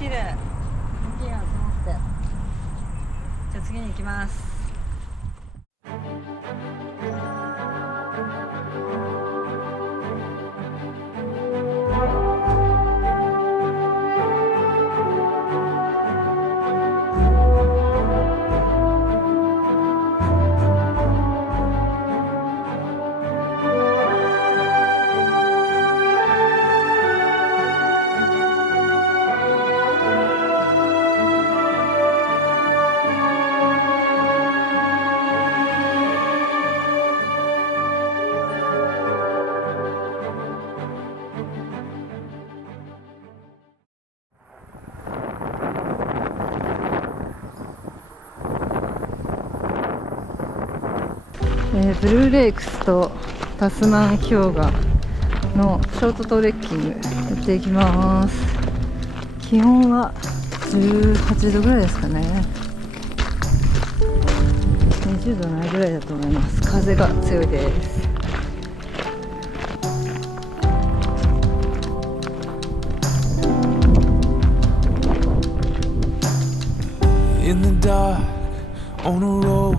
綺麗。雪が集まって。じゃあ次に行きます。ブルーレイクスとタスマン氷河のショートトレッキングやっていきます。気温は18度ぐらいですかね。20度ないぐらいだと思います。風が強いです。In the dark, on a road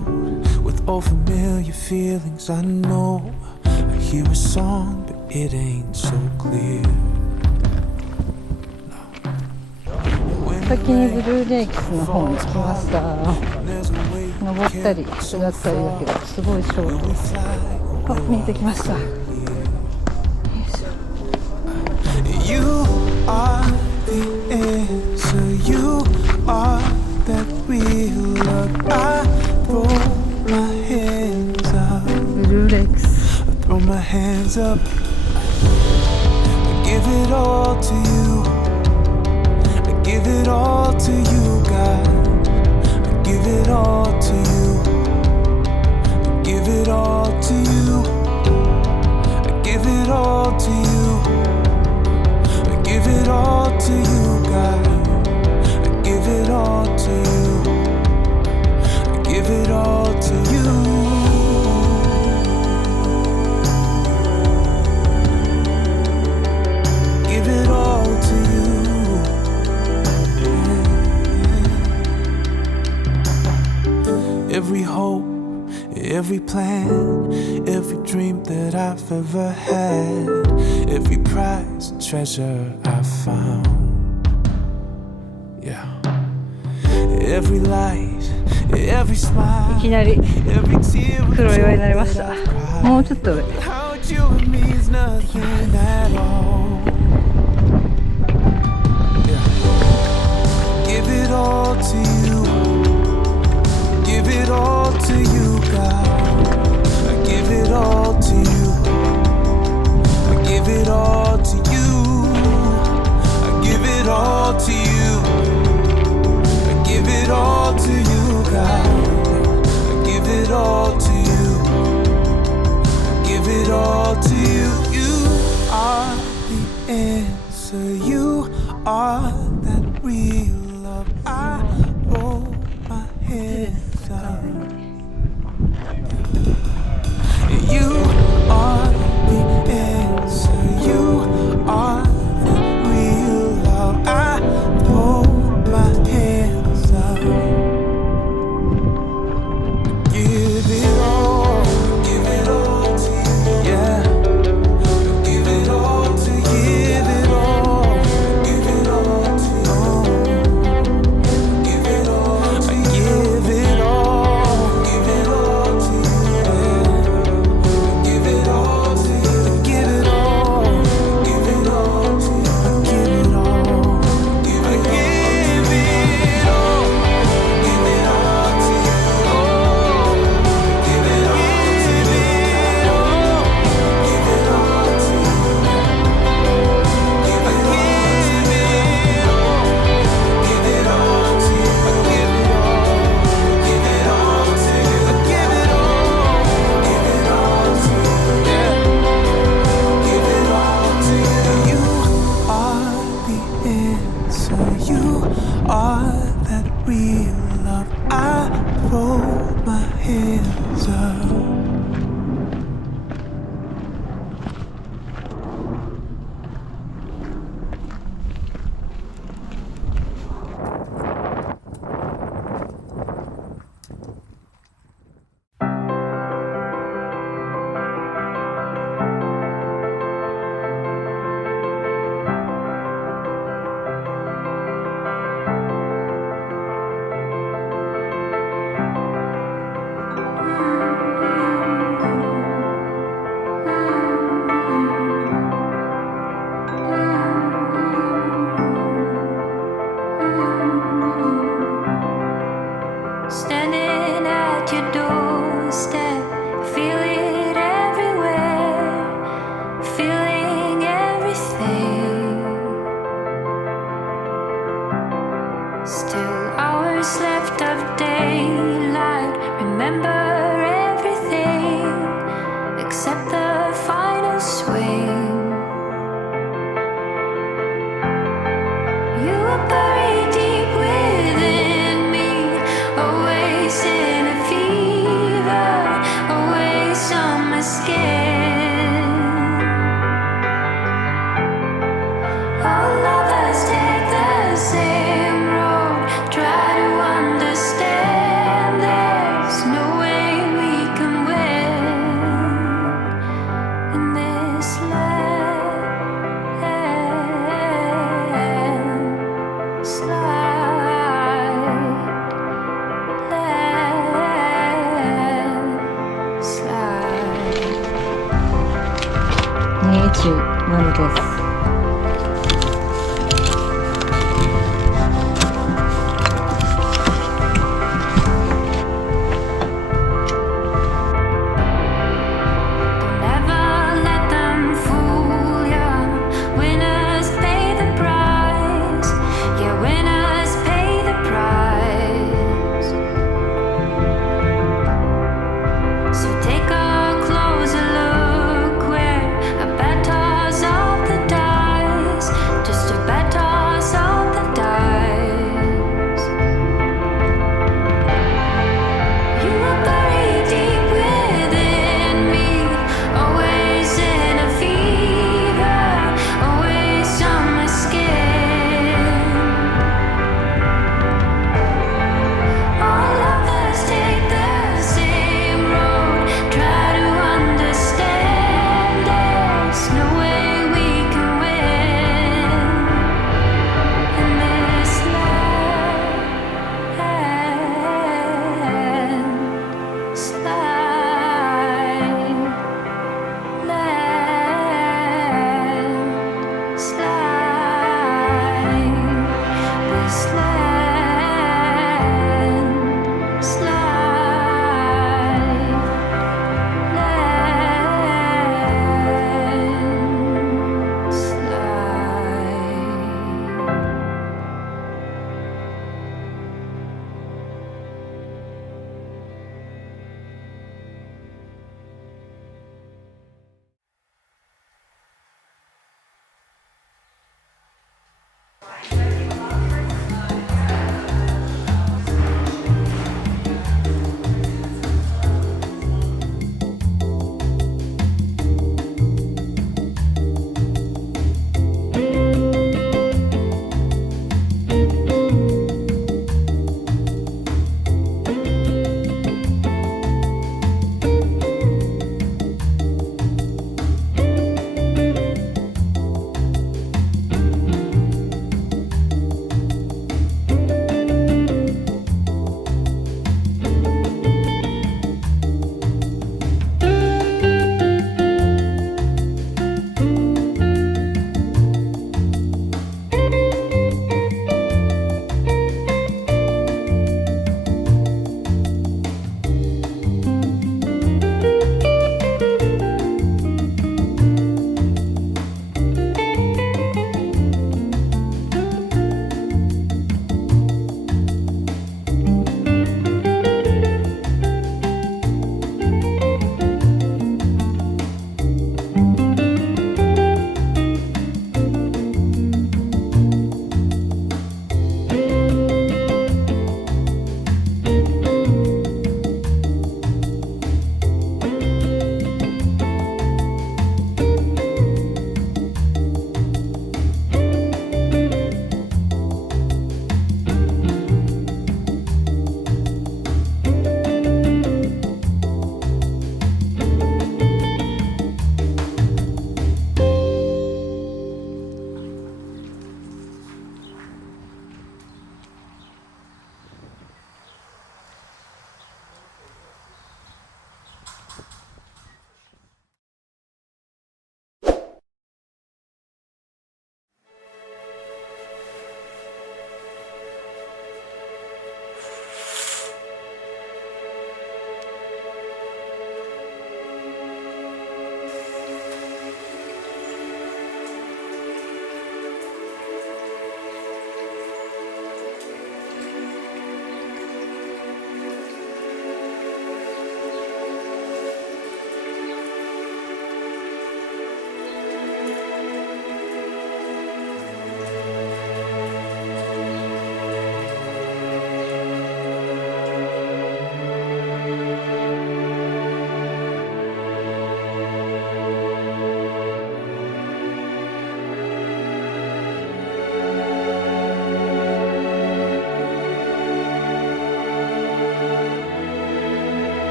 with all familiar feelings, I know I hear a song, but it ain't so clear. 先にブルーレイクスの方に来ました。登ったり下ったりだけどすごいショートです。あ、見えてきました。You are the answer, you are that real love. I throw my hands up, ブルーレイクス I throw my hands up, I give it all to you, I give it all to you, God, I give it all to you, I give it all to you, I give it all to you, I give it all to you, God, I give it all to you, I give it all to you. Give it all to you. Every hope, every plan, every dream that I've ever had, every prize and treasure I've found. Yeah. Every light, every smile, いきなり every tear 黒岩になりました。もうちょっと上。 how you means nothing at all. Yeah. Give it all to you. Give it all to you, God. I give it all to you. I give it all to you. I give it all to you. I give it all to you, God. I give it all to you. I give it all to you. You are the answer. You are that real love. I roll my hands up. You are the answer. You are the real love. I hold my hands up. Give it all to you. Yeah. Give it all to you. Give it all. Give it all to you. Give it all. I give it all. Give it all to you. Give it all to you. Give it all. Give it all to you. I give it all. Give it all. Give it all. Give it all to you. Give it all to you. Give it all to you. Give it all. Give it all to you. Give it all. Give it all to you. Give it all. Give it all to you. Yeah. Give it all to you. You are the answer. You are that real love. I throw my hands up.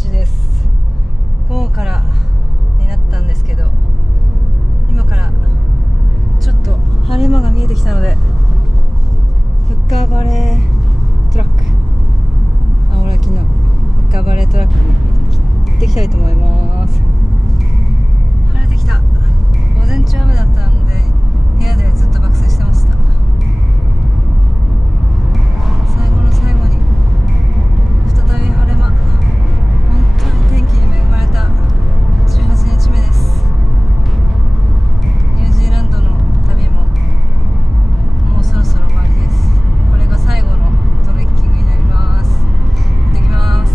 日です。午後からになったんですけど、今からちょっと晴れ間が見えてきたので、フッカーバレートラック、青らきのフッカーバレートラックに行ってきたいと思います。晴れてきた。午前中雨だったので部屋でずっと爆睡してました。最後の最後に再び晴れ間、本当に天気に恵まれた18日目です。ニュージーランドの旅ももうそろそろ終わりです。これが最後のトレッキングになります。行ってきます。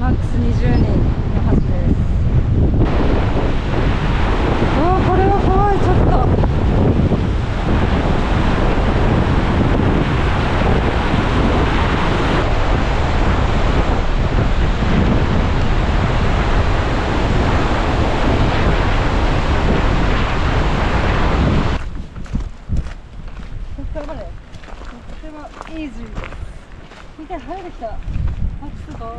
マックス20人のはずです。これは怖い。ちょっと頑張れ。これはイージーです。見て、晴れてきた。マックスがこ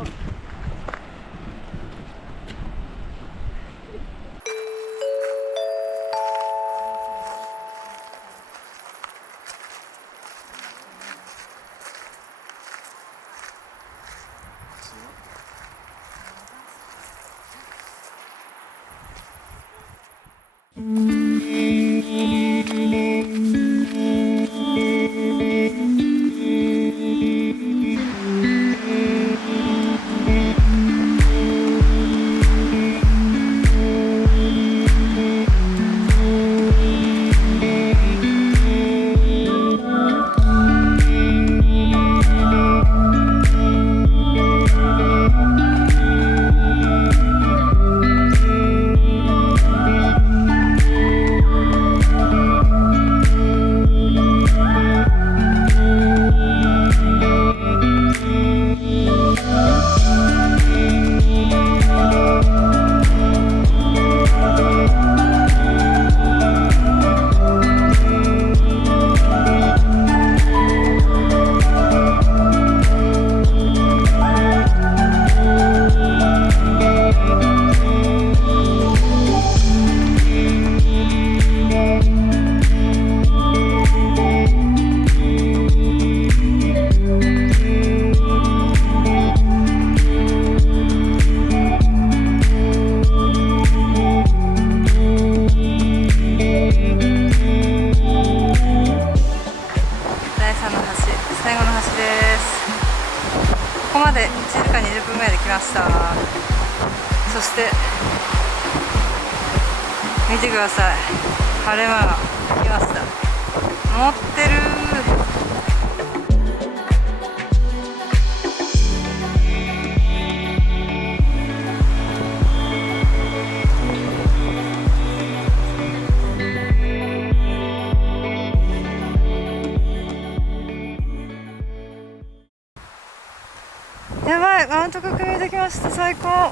こまで1時間20分ぐらいで来ました。そして見てください、晴れ間が来ました。持ってる。やばい、マウント確認できました。最高。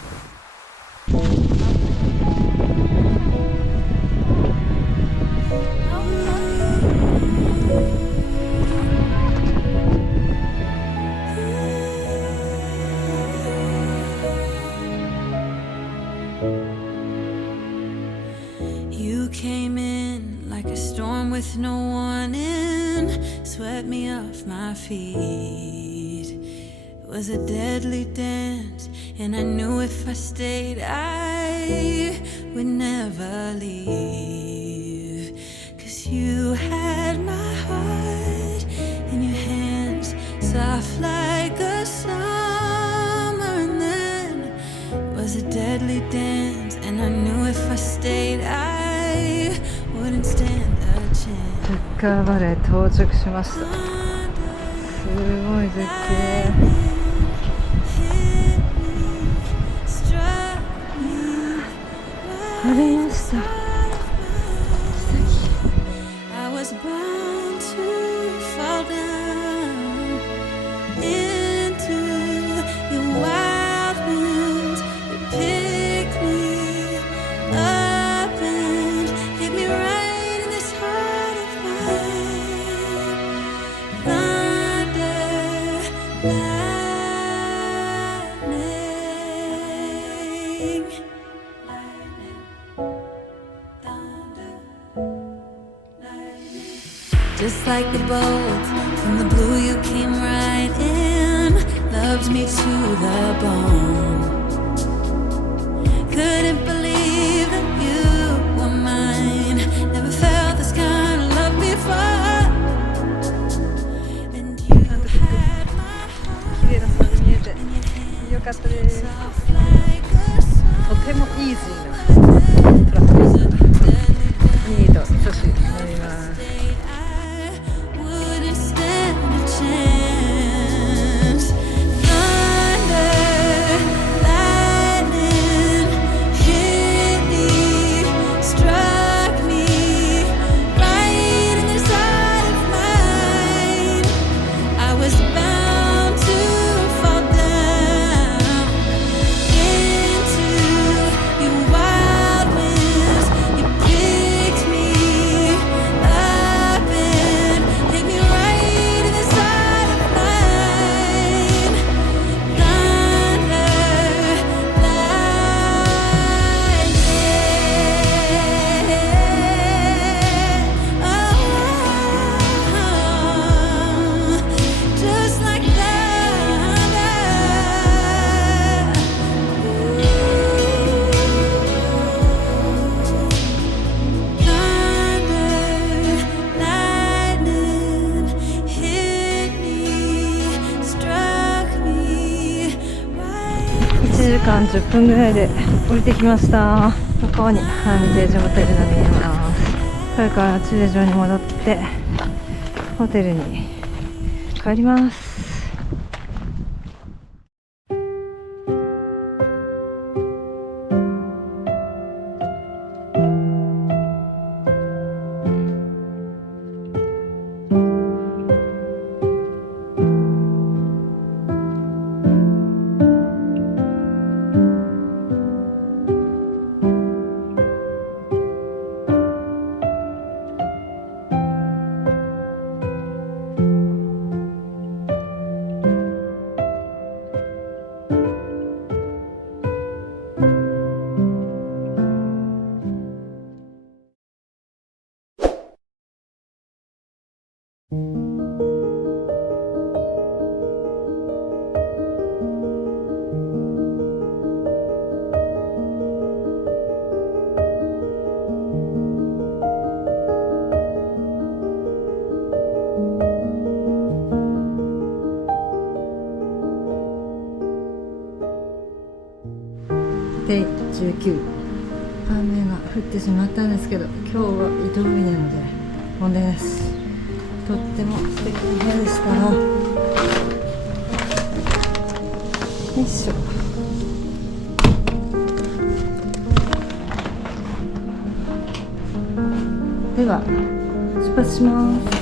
swept me off my feet. It was a deadly dance, and I knew if I stayed, I would never leave. 'Cause you had my heart in your hands, soft like a summer, and then it was a deadly dance, and I knew if I stayed, I wouldn't stand a chance. ルッカーバレー到着しました。すごい絶景。晴れました。I was bound to fall down into your wild winds. You picked me up and hit me right in this heart of mine. Thunder, lightning, just like the bolt from the blue, you came right in, loved me to the bone. Couldn't believe that you were mine. Never felt this kind of love before. And you had my 綺麗な空が見えてよかったです。 soft like a song. とてもイージーなトラックでした。ミーと女子乗ります。 Wouldn't stand a chance. Thunder, lightning hit me, struck me right in this heart of mine. I was bound to fall down into your wild winds. You picked me up and hit me right in this heart of mine. Thunder, lightning, just like thunder. Thunder, lightning hit me, struck me right. 1時間10分ぐらいで降りてきました。向こうにハーミテージホテルが見えます。それから駐車場に戻ってホテルに帰ります。で19、雨が降ってしまったんですけど、今日は移動日なので問題なし。とっても素敵な部屋でした。よいしょ。では出発します。